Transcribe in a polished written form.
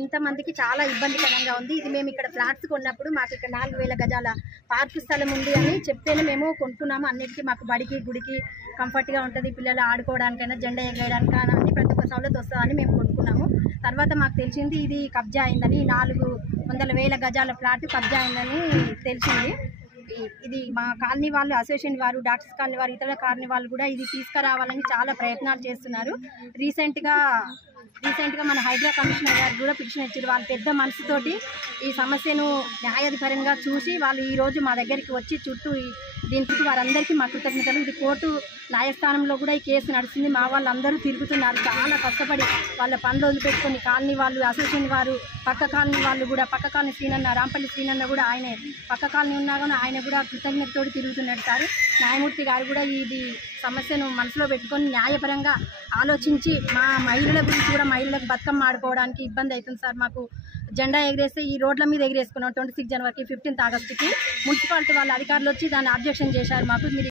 ఇంతమందికి చాలా ఇబ్బందికరంగా ఉంది. ఇది మేము ఇక్కడ ఫ్లాట్స్ కొన్నప్పుడు మాకు ఇక్కడ 4000 గజాల పార్కు స్థలం ఉంది అని చెప్తేనే మేము కొనుక్కున్నాము. అన్నిటికీ మాకు బడికి గుడికి కంఫర్ట్గా ఉంటుంది, పిల్లలు ఆడుకోవడానికైనా జెండా ఎగరేయడానికైనా అన్ని ప్రతి ఒక్క సౌలత్ వస్తుందని మేము కొనుక్కున్నాము. తర్వాత మాకు తెలిసింది ఇది కబ్జా అయిందని, 400,000 గజాల ఫ్లాట్ కబ్జా అయిందని తెలిసింది. ఇది మా కాలనీ వాళ్ళు, అసోసియేషన్ వారు, డాక్టర్స్ కాలనీ వారు, ఇతర కాలనీ వాళ్ళు కూడా ఇది తీసుకురావాలని చాలా ప్రయత్నాలు చేస్తున్నారు. రీసెంట్గా మన హైడ్రా కమిషనర్ గారు కూడా పిటిషన్ ఇచ్చారు. వాళ్ళు పెద్ద మనసుతోటి ఈ సమస్యను న్యాయాధిపరంగా చూసి వాళ్ళు ఈరోజు మా దగ్గరికి వచ్చి దీనికి వారందరికీ మా కృతజ్ఞతలు. ఇది కోర్టు న్యాయస్థానంలో కూడా ఈ కేసు నడుస్తుంది. మా వాళ్ళందరూ తిరుగుతున్నారు, చాలా కష్టపడి వాళ్ళ పనులు వదిలిపెట్టుకొని కాలనీ వాళ్ళు, అసోసియేషన్ వారు, పక్క కాలనీ వాళ్ళు కూడా, పక్క కాలనీ శ్రీనన్న, రాంపల్లి శ్రీనన్న కూడా ఆయనే పక్క కాలనీ ఉన్నా కానీ ఆయన కూడా కృతజ్ఞతతోటి తిరుగుతున్నాడు సార్. న్యాయమూర్తి గారు కూడా ఇది సమస్యను మనసులో పెట్టుకొని న్యాయపరంగా ఆలోచించి మా మహిళల గురించి కూడా, మహిళలకు బతుకమ్మ ఆడుకోవడానికి ఇబ్బంది అవుతుంది సార్. మాకు జెండా ఎగిరేస్తే ఈ రోడ్ల మీద ఎగిరేసుకున్నాం 26 జనవరికి, 15 ఆగస్టుకి. మున్సిపాలిటీ వాళ్ళ అధికారులు వచ్చి దాన్ని అబ్జెక్షన్ చేశారు. మాకు